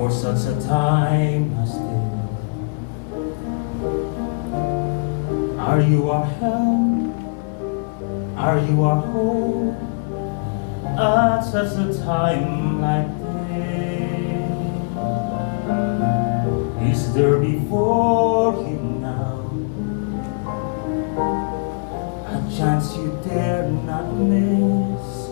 for such a time as this. Are you our help? Are you our hope at such a time like this? Is there before him now a chance you dare not miss?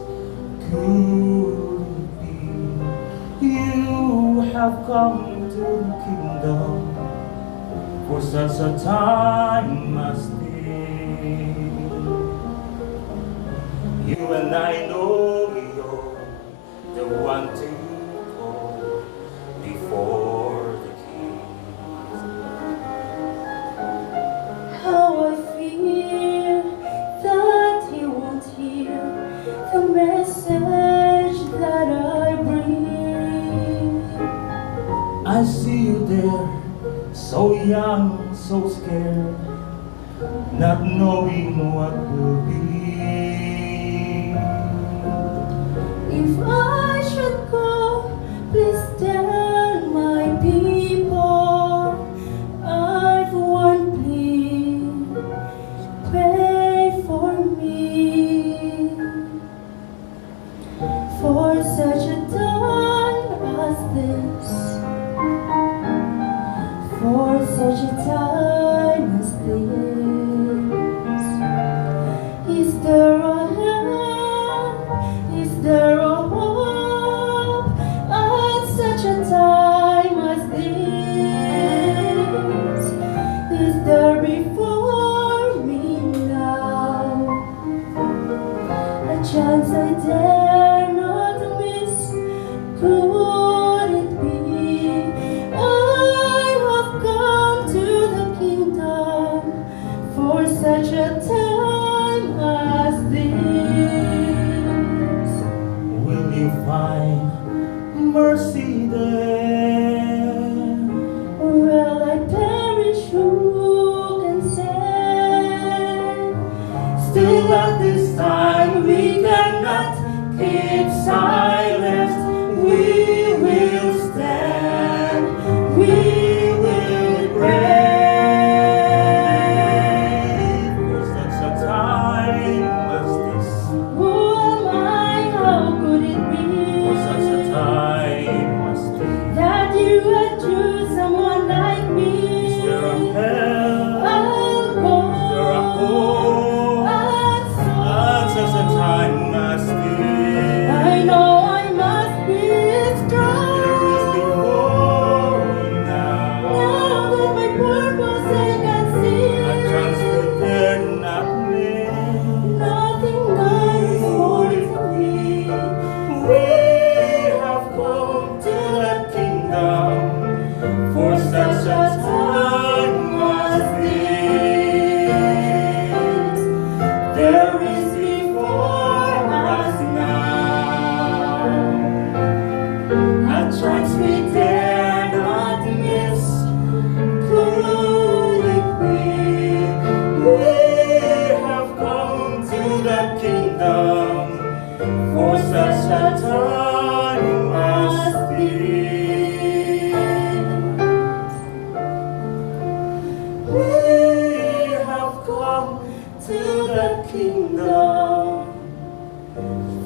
Could it be you have come to the kingdom for such a time as this? You and I know you're the one to go before the king. How I feel that he won't hear the message that I bring. I see you there, so young, so scared, not knowing what will be. If I should go, please tell my people I've one plea. Pray for me for such a time as this. For such a time as this. Is there a help? Is there a hope at such a time as this? Is there before me now a chance I dare not miss? Could it be I have come to the kingdom for such a time as this? Will you find mercy there? Will I perish? Who can say? Still at this time we cannot keep silence. We will stand, we will pray for such a time as this. Who am I? How could it be For such a time as this. that you would choose someone like me? Is there a help? I'll go. Is there a hope I'll at such a time as this? I know I must be strong. There is before me now Now that my purpose I can see, a chance we dare not miss. nothing else Would it holds be we have come to the kingdom for such a time as this? There is before us now a chance we dare not miss. Could it be we have come to the kingdom for such a time as this? We have come to the kingdom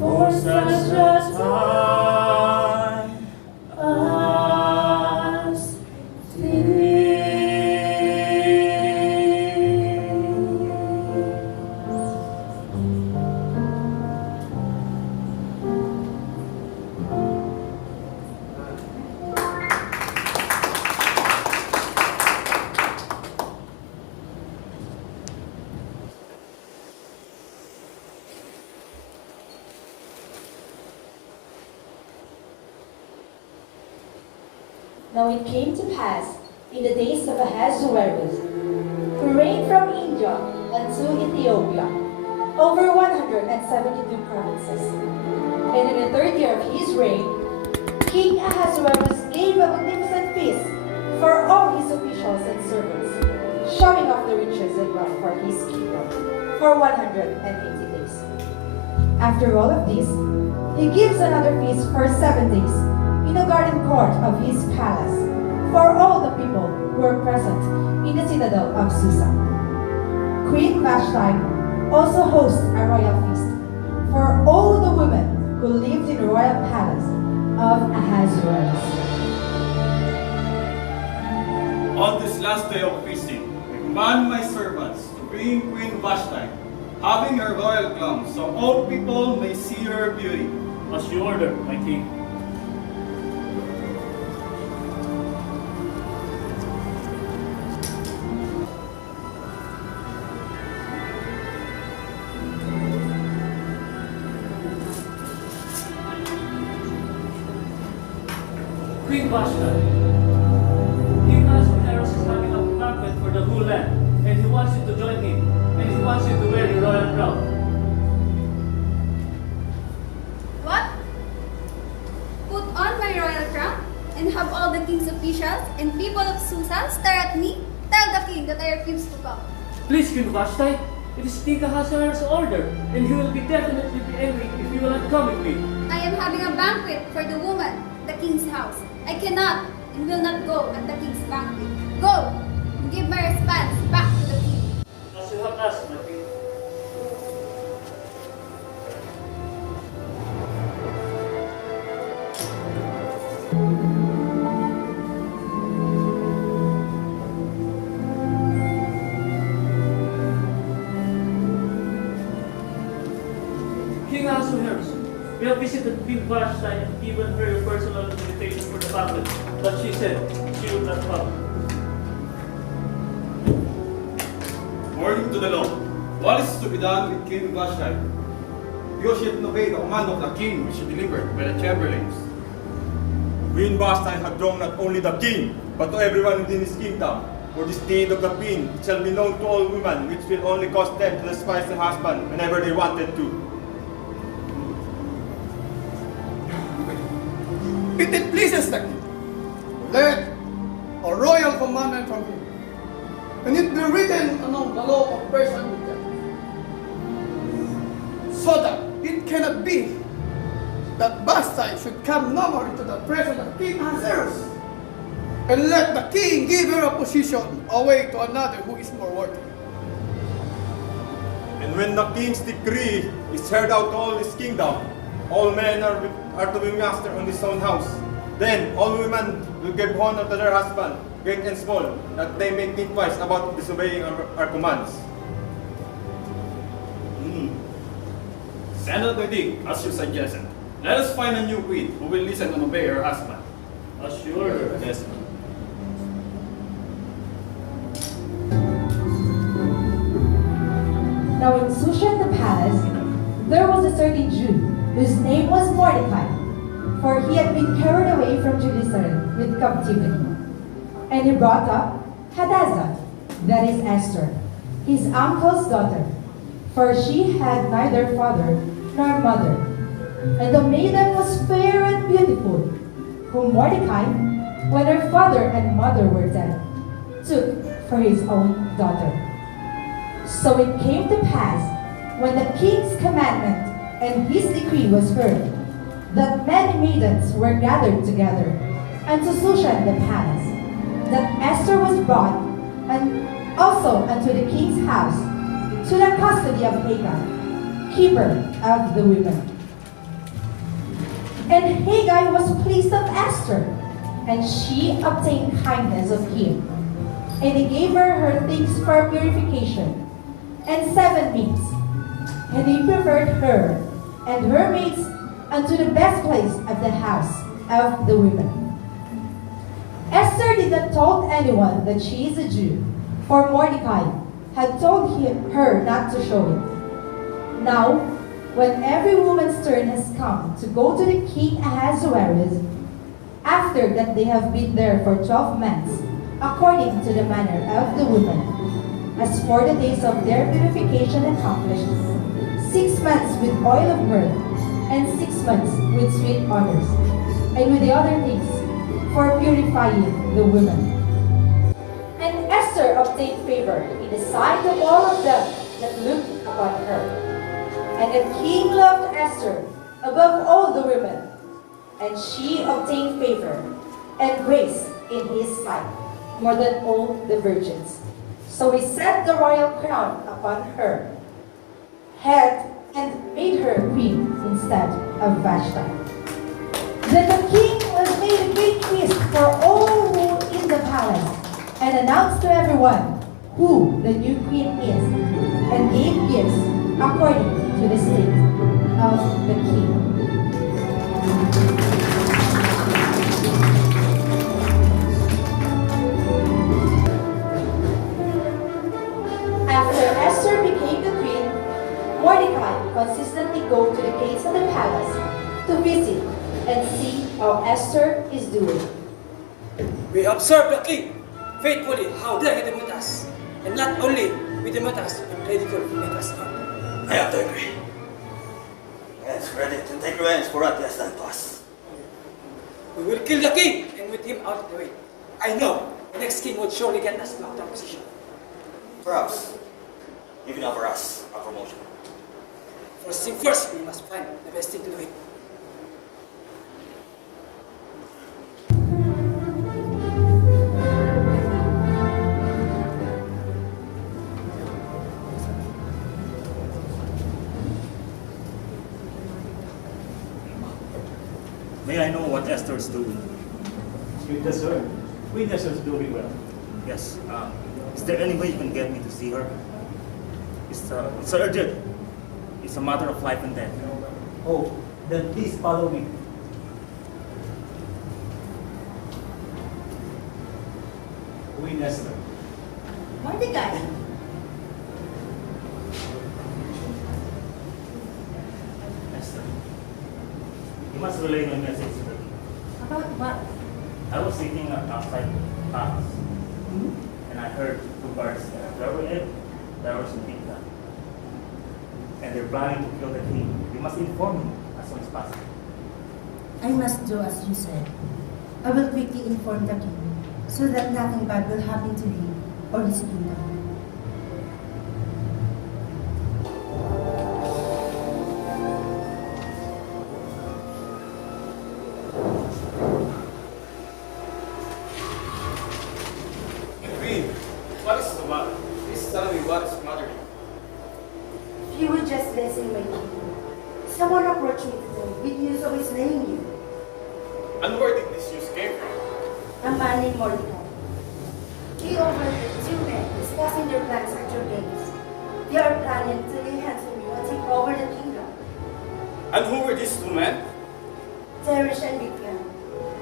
for such a time as Now it came to pass in the days of Ahasuerus, who reigned from India unto Ethiopia, over 172 provinces. And in the third year of his reign, King Ahasuerus gave a magnificent feast for all his officials and servants, showing off the riches and wealth for his kingdom for 180 days. After all of this, he gives another feast for 7 days in the garden court of his palace for all the people who were present in the citadel of Susa. Queen Vashti also hosts a royal feast for all the women who lived in the royal palace of Ahasuerus. On this last day of feasting, I command my servants to bring Queen Vashti, having her royal crown, so all people may see her beauty. As you order, my king. Queen Vashti, King Ahasuerus is having a banquet for the whole land, and he wants you to join him, and he wants you to wear the royal crown. What? Put on my royal crown and have all the king's officials and people of Susa stare at me? Tell the king that I refuse to come. Please, Queen Vashti, it is King Ahasuerus' order, and he will definitely be angry if you will not come with me. I am having a banquet for the woman, the king's house. I cannot and will not go at the king's banquet. Go and give my response back to the king. As you have asked, my king. King Ahasuerus, we have visited Queen Vashti and given her a personal invitation for the banquet, but she said she would not come. According to the law, what is to be done with Queen Vashti? You should obey the command of the king which is delivered by the chamberlains. Queen Vashti had wronged not only the king, but to everyone within his kingdom. For this deed of the queen shall be known to all women, which will only cause them to despise their husband whenever they wanted to. If it pleases the king, let a royal commandment from him, and it be written among the law of Persia and Media, so that it cannot be that Vashti should come no more into the presence of King Ahasuerus, and let the king give her a position away to another who is more worthy. And when the king's decree is heard out to all his kingdom, all men are to be master on his own house. Then all women will give honor to their husband, great and small, that they may think twice about disobeying our commands. Send the king, as you suggested. Let us find a new queen who will listen and obey her husband. As you order. Yes. Now in Sushan the palace, there was a certain Jew whose name was Mordecai, for he had been carried away from Jerusalem with captivity. And he brought up Hadassah, that is Esther, his uncle's daughter, for she had neither father nor mother. And the maiden was fair and beautiful, whom Mordecai, when her father and mother were dead, took for his own daughter. So it came to pass, when the king's commandment and his decree was heard, that many maidens were gathered together unto Sushan the palace, that Esther was brought, and also unto the king's house, to the custody of Haggai, keeper of the women. And Haggai was pleased of Esther, and she obtained kindness of him. And he gave her things for purification, and 7 maids. And he preferred her and her maids unto the best place of the house of the women. Esther did not tell anyone that she is a Jew, for Mordecai had told her not to show it. Now, when every woman's turn has come to go to the king Ahasuerus, after that they have been there for 12 months, according to the manner of the women, as for the days of their purification accomplished, 6 months with oil of myrrh, and 6 months with sweet odors, and with the other things for purifying the women. And Esther obtained favor in the sight of all of them that looked upon her. And the king loved Esther above all the women, and she obtained favor and grace in his sight more than all the virgins. So he set the royal crown upon her head and made her queen instead of Vashti. Then the king was made a great feast for all who in the palace, and announced to everyone who the new queen is, and gave gifts according to the state of the king. After Esther became the queen, Mordecai consistently go to the gates of the palace to visit and see how Esther is doing. We observe the king faithfully how they demote us, and not only we demote us, but ridicule make us not. I have to agree. It's ready to take revenge for what he has done to us. We will kill the king and with him out of the way. I know the next king would surely get us back to our position. Perhaps, even offer us a promotion. First thing first, we must find the best thing to do it. May I know what Esther is doing? With the sir, Queen Esther is doing well. Yes. Is there any way you can get me to see her? It's urgent. It's a matter of life and death. Oh, then please follow me. Queen Esther. Mordecai, Esther, you must relay my message to the king. about what? I was sitting outside Tandz, and I heard two guards there. There was a big gun. And they're planning to kill the king. You must inform me as soon as possible. I must do as you said. I will quickly inform the king, so that nothing bad will happen to him or his kingdom. Queen, what is the matter? Please tell me what is the matter. If you would just listen, my king. Someone approached me today with news of his slaying you. And where did this news came from? A man named Mordecai. He overheard two men discussing their plans at your gates. They are planning to lay hands on you and take over the kingdom. And who were these two men? Teresh and Bigyan,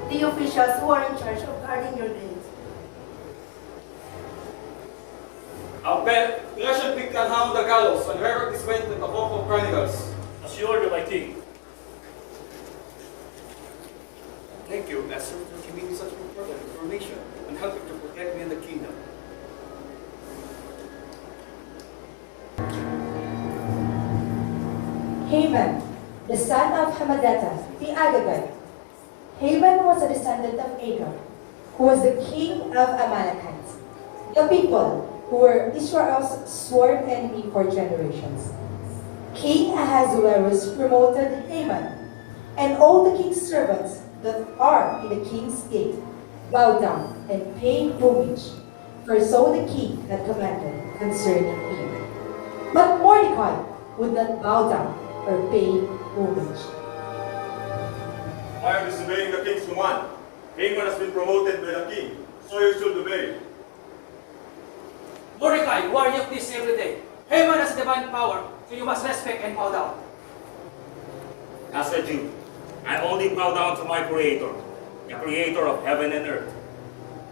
the officials who are in charge of guarding your gates. I'll bet Flesh and Pig can hang on the gallows and whoever this went in the Book of Chronicles. As you order, my king. Thank you, Esther, for giving me such important information and helping to protect me and the kingdom. Haman, the son of Hammedatha, the Agagite. Haman was a descendant of Agag, who was the king of Amalekites, the people who were Israel's sworn enemy for generations. King Ahasuerus promoted Haman, and all the king's servants that are in the king's gate bowed down and paid homage, for so the king had commanded concerning him. But Mordecai would not bow down or pay homage. I am disobeying the king's command. Haman has been promoted by the king, so you should obey. Mordecai, you are of this every day. Haman has divine power, so you must respect and bow down. As a Jew, I only bow down to my Creator, the Creator of heaven and earth.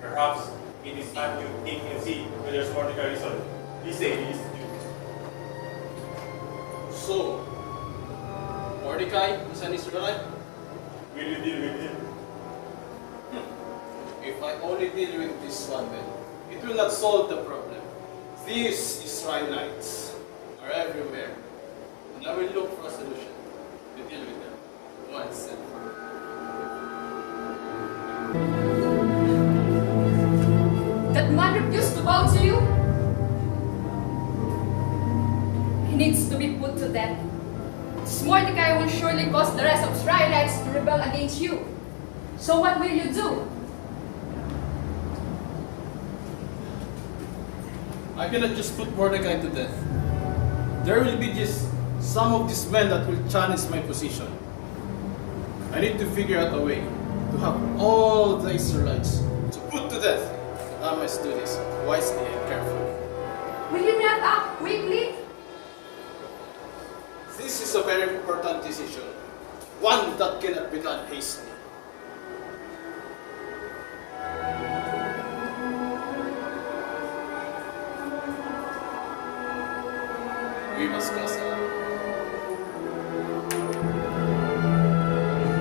Perhaps it is time you think and see whether there's Mordecai reason. He say he is Jew. So, Mordecai is an Israelite? Will you deal with him? If I only deal with this one, then it will not solve the problem. These Israelites are everywhere, and I will look for a solution to deal with them once and for all. That man refused to bow to you? He needs to be put to death. This Mordecai will surely cause the rest of Israelites to rebel against you. So what will you do? I cannot just put Mordecai to death. There will be just some of these men that will challenge my position. I need to figure out a way to have all the Israelites to put to death. I must do this wisely and carefully. Will you not act quickly? This is a very important decision, one that cannot be done hastily. We must castle.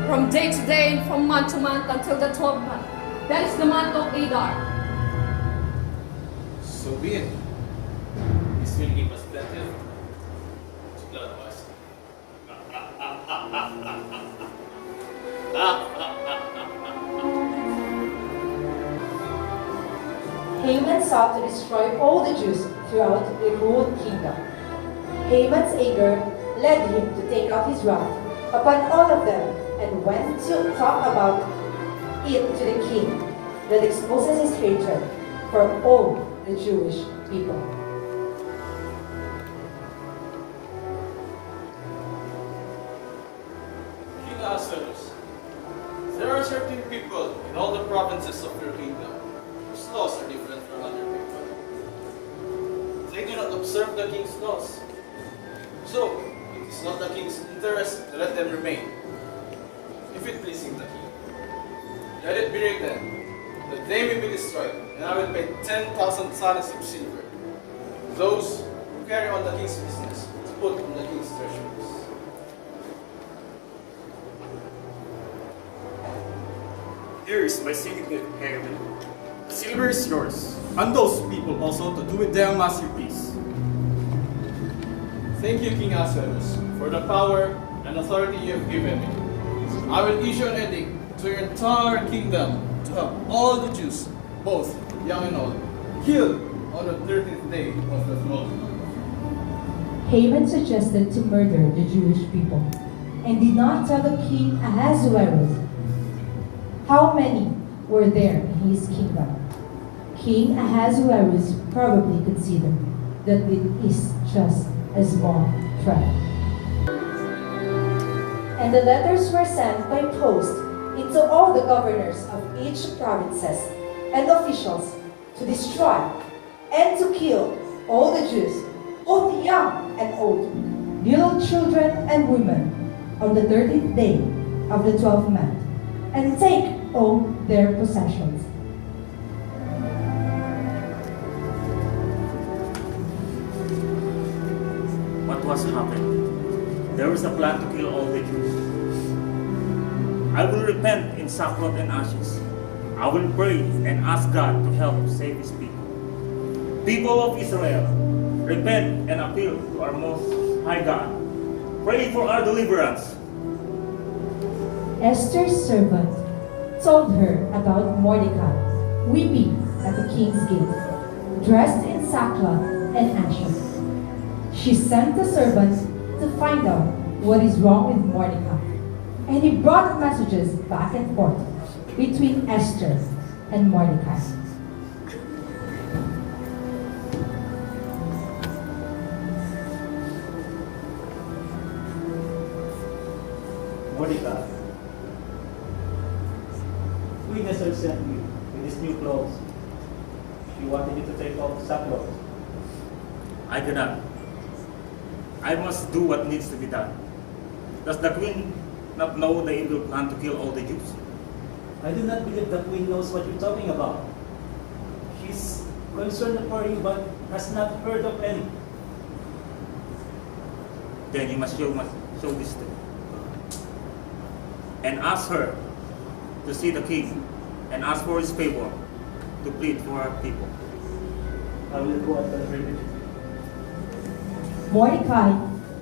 From day to day and from month to month until the 12th month. That is the month of Adar. So be it. This will give us plenty of blood wise. Haman sought to destroy all the Jews throughout the whole kingdom. Haman's anger led him to take out his wrath upon all of them and went to talk about it to the king, that exposes his hatred for all the Jewish people. King Ahasuerus, there are certain people in all the provinces of your kingdom whose laws are different from other people. They do not observe the king's laws. So, it is not the king's interest to let them remain. If it pleasing the king, let it be written that they may be destroyed, and I will pay 10,000 talents of silver to those who carry on the king's business to put on the king's treasuries. Here is my signet Haman. The silver is yours, and those people also to do with them as you please. Thank you, King Ahasuerus, for the power and authority you have given me. I will issue an edict to your entire kingdom to have all the Jews, both young and old, killed on the 13th day of the 12th month. Haman suggested to murder the Jewish people and did not tell the king Ahasuerus how many were there in his kingdom. King Ahasuerus probably considered that it is just a small threat. And the letters were sent by post into all the governors of each provinces and officials to destroy and to kill all the Jews, both young and old, little children and women, on the 13th day of the 12th month, and take all their possessions. What was happening? There was a plan to kill all the Jews. I will repent in sackcloth and ashes. I will pray and ask God to help save his people. People of Israel, repent and appeal to our most high God. Pray for our deliverance. Esther's servant told her about Mordecai weeping at the king's gate, dressed in sackcloth and ashes. She sent the servant to find out what is wrong with Mordecai, and he brought messages back and forth between Esther and Mordecai. Mordecai, Queen Esther sent you with these new clothes. She wanted you to take off sackcloth. I cannot. I must do what needs to be done. Does the queen not know the evil plan to kill all the Jews? I do not believe the queen knows what you're talking about. She's concerned for you but has not heard of any. Then you must show this to her. And ask her to see the king and ask for his favor to plead for our people. I will go and deliver it. Mordecai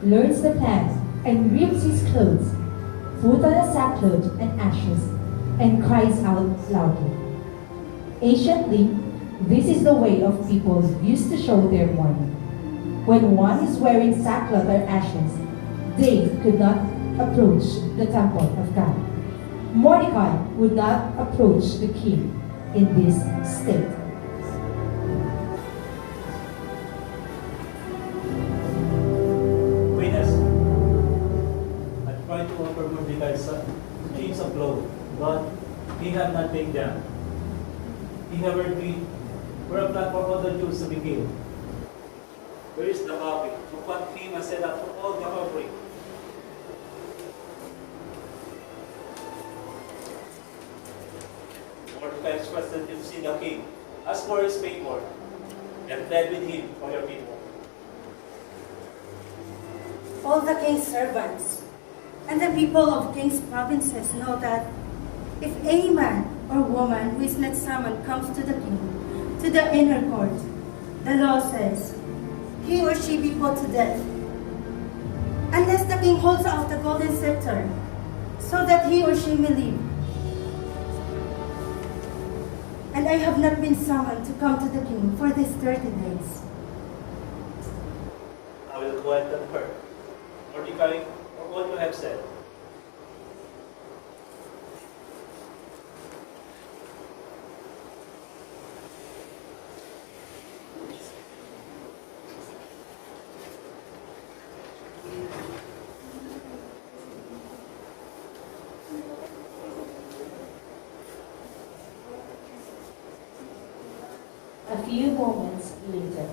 learns the plan and rips his clothes, put on a sackcloth and ashes, and cries out loudly. Anciently, this is the way of people used to show their mourning. When one is wearing sackcloth or ashes, they could not approach the temple of God. Mordecai would not approach the king in this state. Witness, I tried to offer Mordecai some change of clothes, but he had not taken them. He never agreed for a plan for all the Jews to be killed. Where is the copy of what Haman set up for all the offering? Mordecai requested to see the king, ask for his favor, and plead with him for your people. All the king's servants and the people of king's provinces know that if a man or woman who is not summoned comes to the king, to the inner court, the law says he or she be put to death, unless the king holds out the golden scepter, so that he or she may live. And I have not been summoned to come to the king for these 30 days. I will go and confer, Mordecai, for all you have said. A few moments later.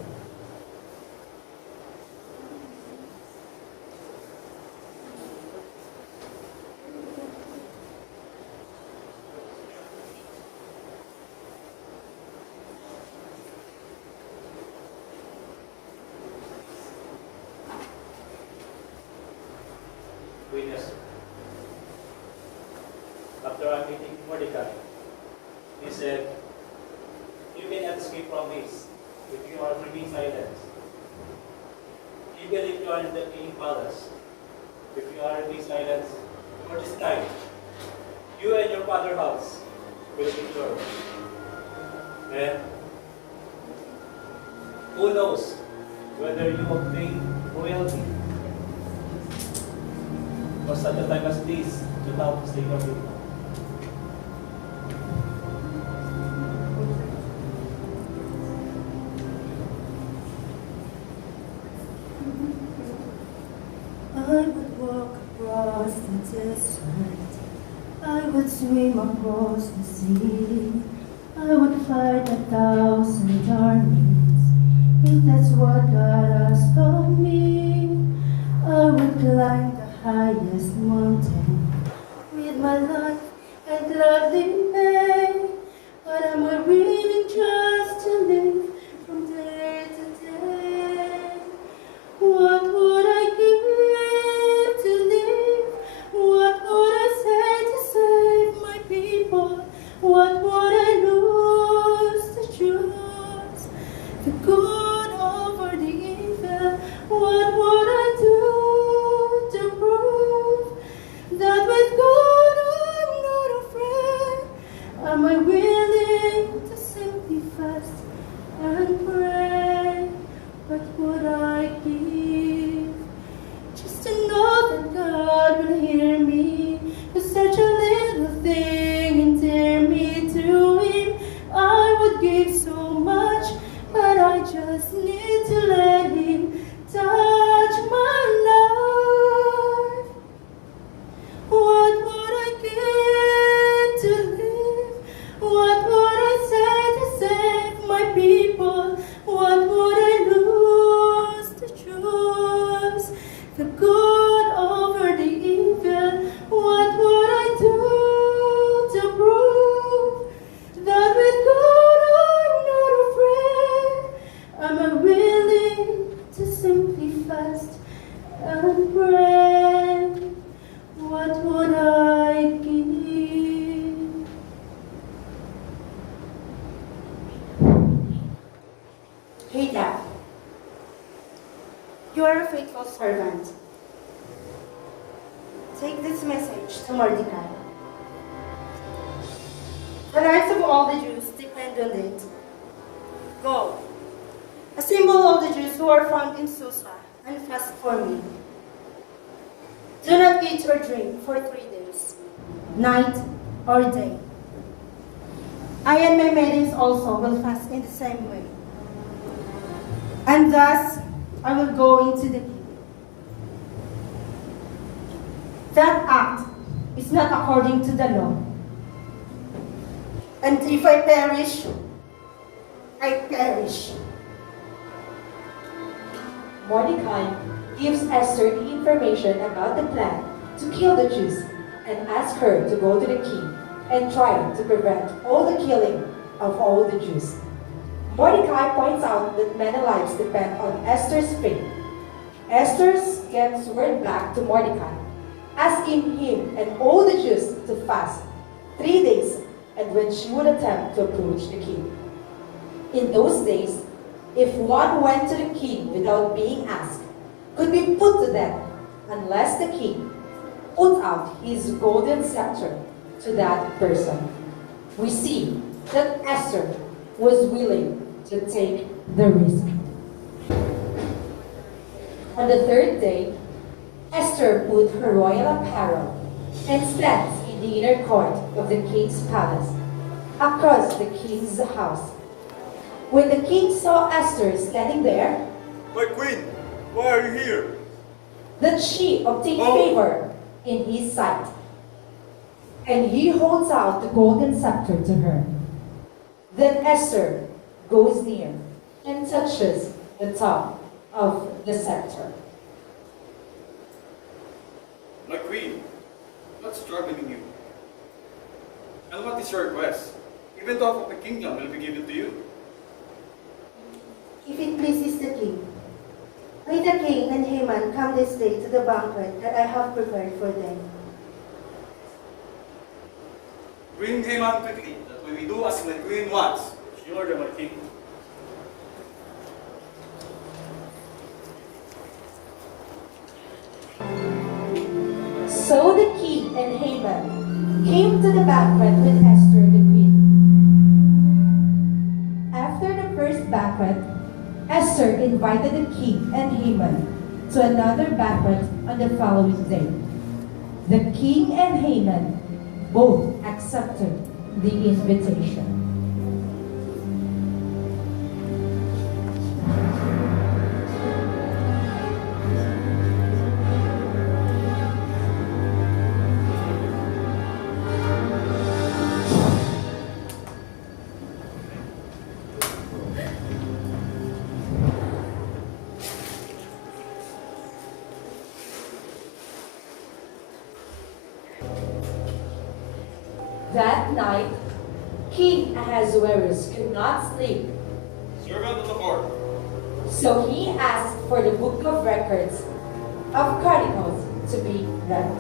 Witness, after our meeting with Mordecai, he said, you cannot escape from this if you are remain silent. Even if you are in the king palace, if you are remain silent for this time, you and your father's house will be sure. And who knows whether you obtain royalty for such a time as this without staying of it. I would walk across the desert. I would swim across the sea. I would fight 1,000 armies, if that's what God asked of me. I would climb the highest mountain with my life and gladly pay. But am I really just to live from day to day? What would I give to live? What would I say to save my people? What would I lose to choose the good over the evil? What would I do to prove that with God I'm not afraid? Am I willing to simply fast and pray? What would I give just to know that God will hear me? For such a little thing endear me to Him. I would give so much, but I just need to let Him touch my life. What would I give to live? What would I say to save my people? What would I lose to choose the good over the evil? What would I do to prove that with God I'm not afraid? Am I willing to simply fast and pray? What would I give? Hey Dad, you are a faithful servant. Take this message to Mordecai. The lives of all the Jews depend on it. Go, assemble all the Jews who are found in Susa and fast for me. Do not eat or drink for 3 days, night or day. I and my maidens also will fast in the same way. And thus I will go into the king. That act is not according to the law. And if I perish, I perish. Mordecai gives Esther the information about the plan to kill the Jews and asks her to go to the king and try to prevent all the killing of all the Jews. Mordecai points out that many lives depend on Esther's faith. Esther gets word back to Mordecai, asking him and all the Jews to fast 3 days and when she would attempt to approach the king. In those days, if one went to the king without being asked, could be put to death unless the king put out his golden scepter to that person. We see that Esther was willing to take the risk. On the 3rd day, Esther put her royal apparel and stands in the inner court of the king's palace, across the king's house. When the king saw Esther standing there, My queen, why are you here? that she obtained favor in his sight, and he holds out the golden scepter to her. Then Esther goes near and touches the top of the scepter. My queen, what's troubling you? And what is your request? Even half of the kingdom will be given to you. If it pleases the king, may the king and Haman come this day to the banquet that I have prepared for them. Bring Haman quickly, that we may do as my queen wants. You order, my king. So the king and Haman came to the banquet with Esther the queen. After the first banquet, Esther invited the king and Haman to another banquet on the following day. The king and Haman both accepted the invitation. That night, King Ahasuerus could not sleep, Servant of the court, so he asked for the book of records of Chronicles to be read.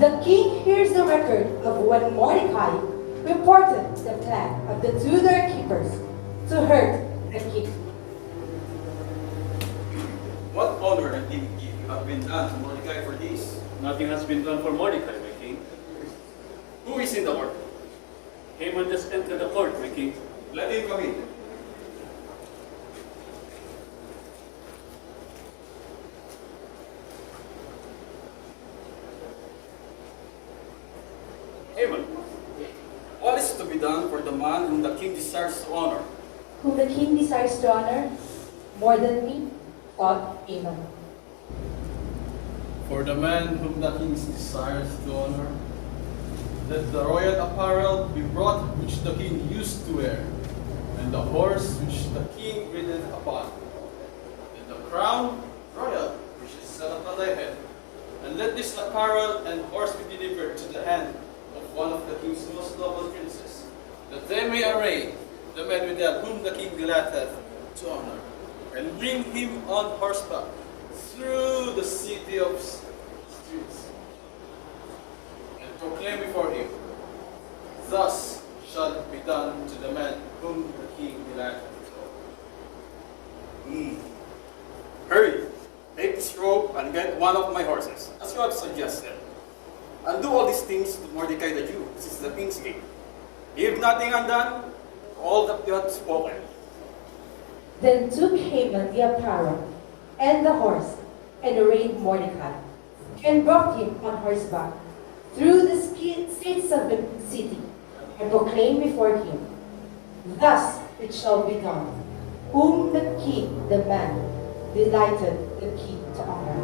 The king hears the record of when Mordecai reported the plan of the 2 doorkeepers to hurt the king. what honor and dignity have been done to Mordecai for this? Nothing has been done for Mordecai, my king. Who is in the court? Haman just entered the court, my king. Let him come in. Haman, what is to be done for the man whom the king desires to honor? Whom the king desires to honor more than me, thought Haman. For the man whom the king desires to honor, let the royal apparel be brought which the king used to wear, and the horse which the king rideth upon, and the crown royal which is set upon thy head. And let this apparel and horse be delivered to the hand of one of the king's most noble princes, that they may array the men without whom the king delighteth to honor, and bring him on horseback through the city of streets, and proclaim before him, thus shall it be done to the man whom the king delighteth to honor. Hurry, take this robe and get one of my horses, as you have suggested. And do all these things to Mordecai the Jew, since the king's gate. Leave nothing undone, all that you have spoken. Then took Haman the apparel and the horse and arrayed Mordecai. and brought him on horseback through the streets of the city, and proclaimed before him, "Thus it shall be done, whom the king, the man, delighted the king to honor."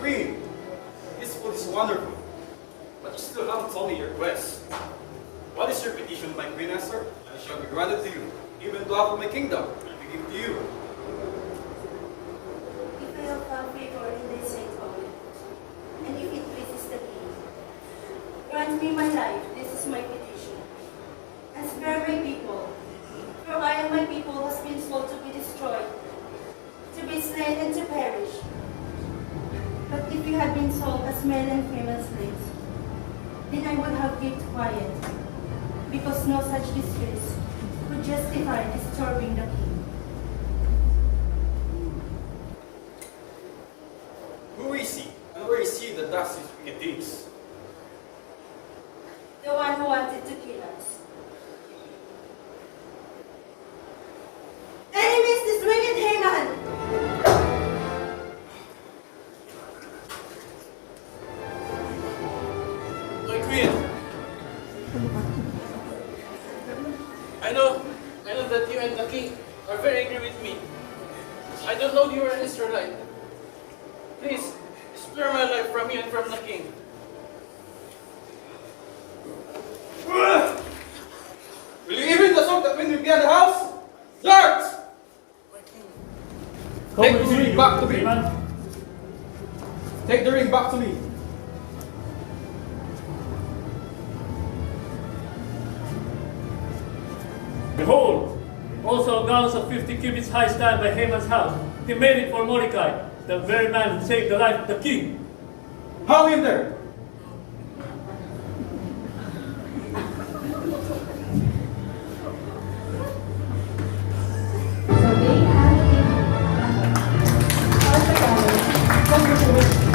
Queen, this food is wonderful, but you still haven't told me your request. What is your petition, my Queen Esther? And it shall be granted to you, even to half of my kingdom will be given to you. If I have found favor in thy sight, O Lord, and if it pleases the king, grant me my life, this is my petition, and spare my people, for I and my people has been sold to be destroyed, to be slain and to perish. But if you had been sold as male and female slaves, then I would have kept quiet, because no such distress would justify disturbing the king. Who is he, and where is he that does his wicked deeds? The one who wanted to kill us. Enemies, this wicked Haman! My queen, I know that you and the king are very angry with me. I don't know you are an Israelite. Please, spare my life from you and from the king. Will you even assault the queen will be at the house? Guards! Take the ring back to me. Take the ring back to me. Behold, also a gallows of 50 cubits high stand by Haman's house. He made it for Mordecai, the very man who saved the life of the king. Hang him there. So they had him on the gallows from the Jerusalem.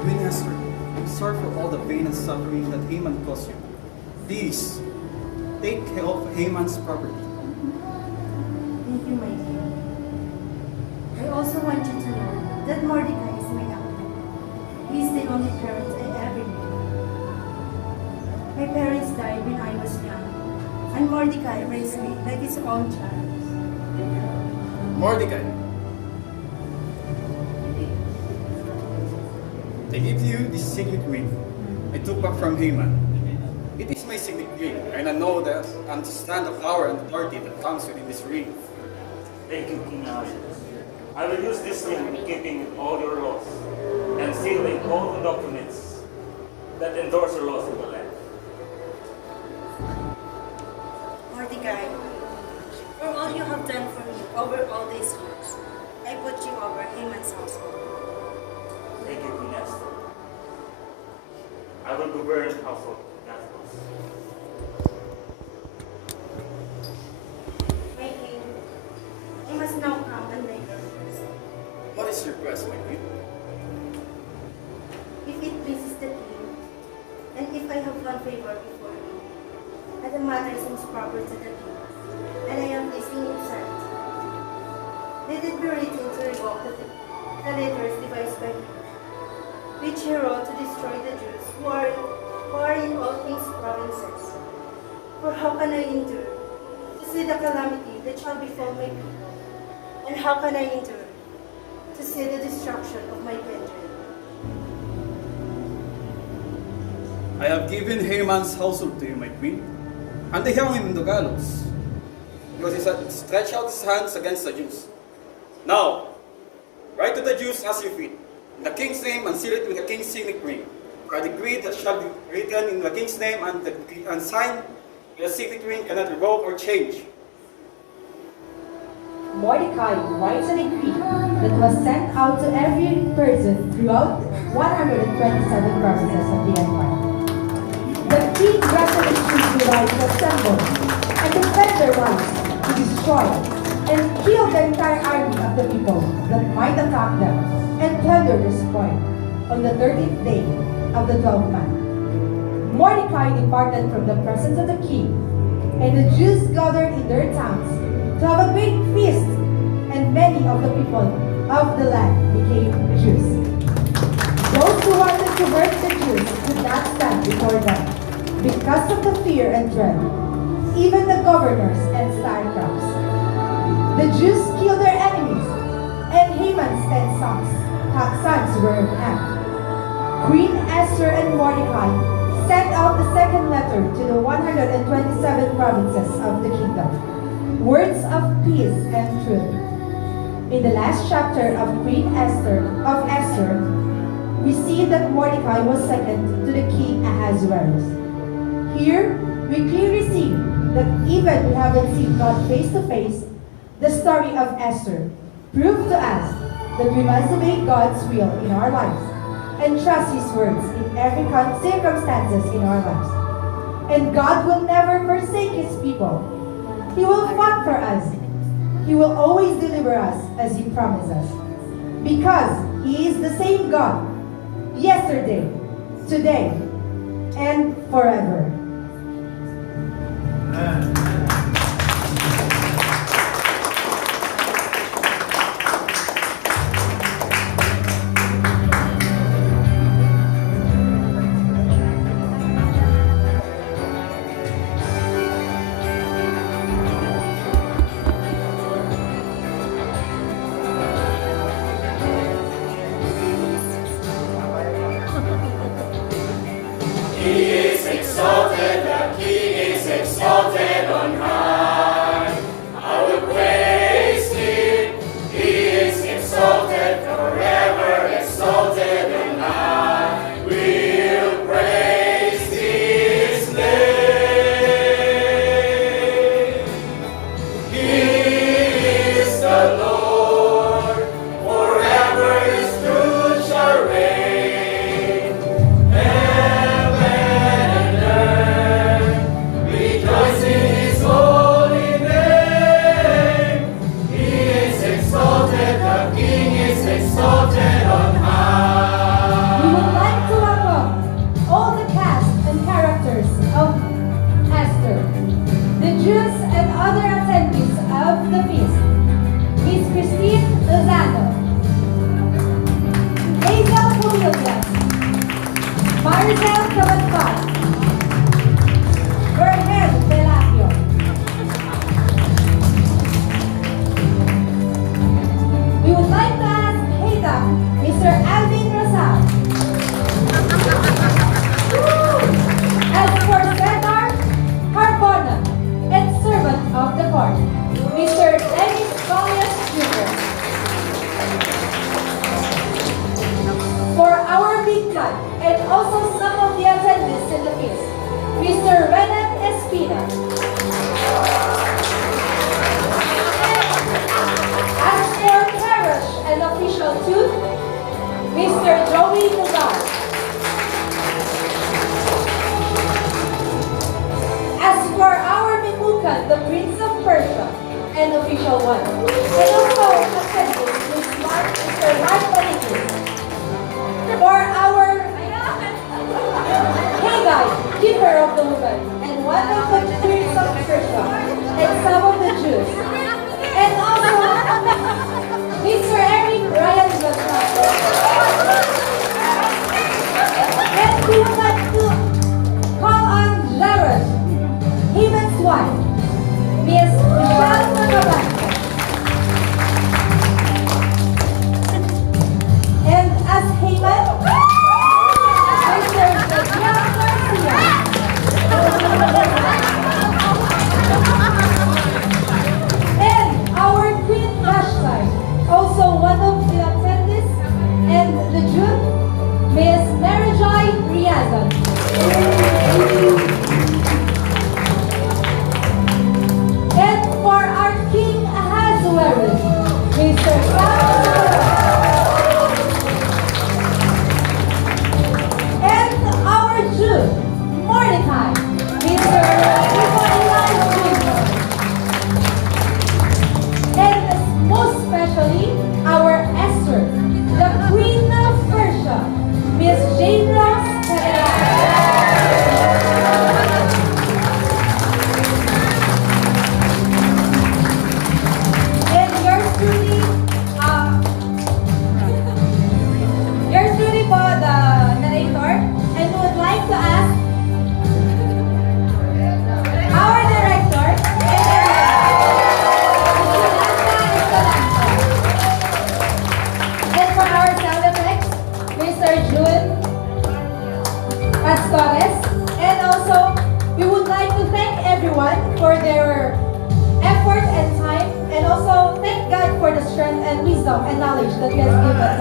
Queen Esther, I'm sorry for all the pain and suffering that Haman caused you. Please, take care of Haman's property. Thank you, my dear. I also want you to know that Mordecai is my uncle. He is the only parent I ever knew. My parents died when I was young, and Mordecai raised me like his own child. Mordecai, I give you this signet ring I took back from Haman. It is my signet ring, and I know that I understand the power and authority that comes within this ring. Thank you, King Ahasuerus. I will use this ring in keeping all your laws and sealing all the documents that endorse your laws in the land. Mordecai, for all you have done for me over all these years, I put you over Haman's household. Thank you, Queen Esther. I will govern household Gospels. My king, I must now come and make your request. What is your request, my queen? If it pleases the king, and if I have found favor before him, and the matter seems proper to the king, and I am pleasing in his sight, let it be written to revoke the letters devised by him, which he wrote to destroy the Jews who are in all king's provinces. For how can I endure to see the calamity that shall befall my people? And how can I endure to see the destruction of my country? I have given Haman's household to you, my queen, and they hung him in the gallows, because he had stretched out his hands against the Jews. Now, write to the Jews as you fit, in the king's name, and seal it with the king's signet ring. For a decree that shall be written in the king's name and signed with the signet ring cannot revoke or change. Mordecai writes a decree that was sent out to every person throughout 127 provinces of the empire. The king resolute Jews rise to assemble and defend their rights to destroy and kill the entire army of the people that might attack them and plunder their spoil on the 13th day of the 12th month. Mordecai departed from the presence of the king, and the Jews gathered in their towns to have a great feast, and many of the people of the land became Jews. Those who wanted to hurt the Jews could not stand before them because of the fear and dread, even the governors and satraps. The Jews killed their enemies, and Haman's 10 sons were hanged. Queen Esther and Mordecai sent out the second letter to the 127 provinces of the kingdom, words of peace and truth. In the last chapter of Esther, we see that Mordecai was second to the king Ahasuerus. Here, we clearly see that even we haven't seen God face to face, the story of Esther proved to us that we must obey God's will in our lives and trust His words in every circumstances in our lives. And God will never forsake His people. He will fight for us. He will always deliver us as He promises. Because He is the same God, yesterday, today, and forever. wisdom and knowledge that He has given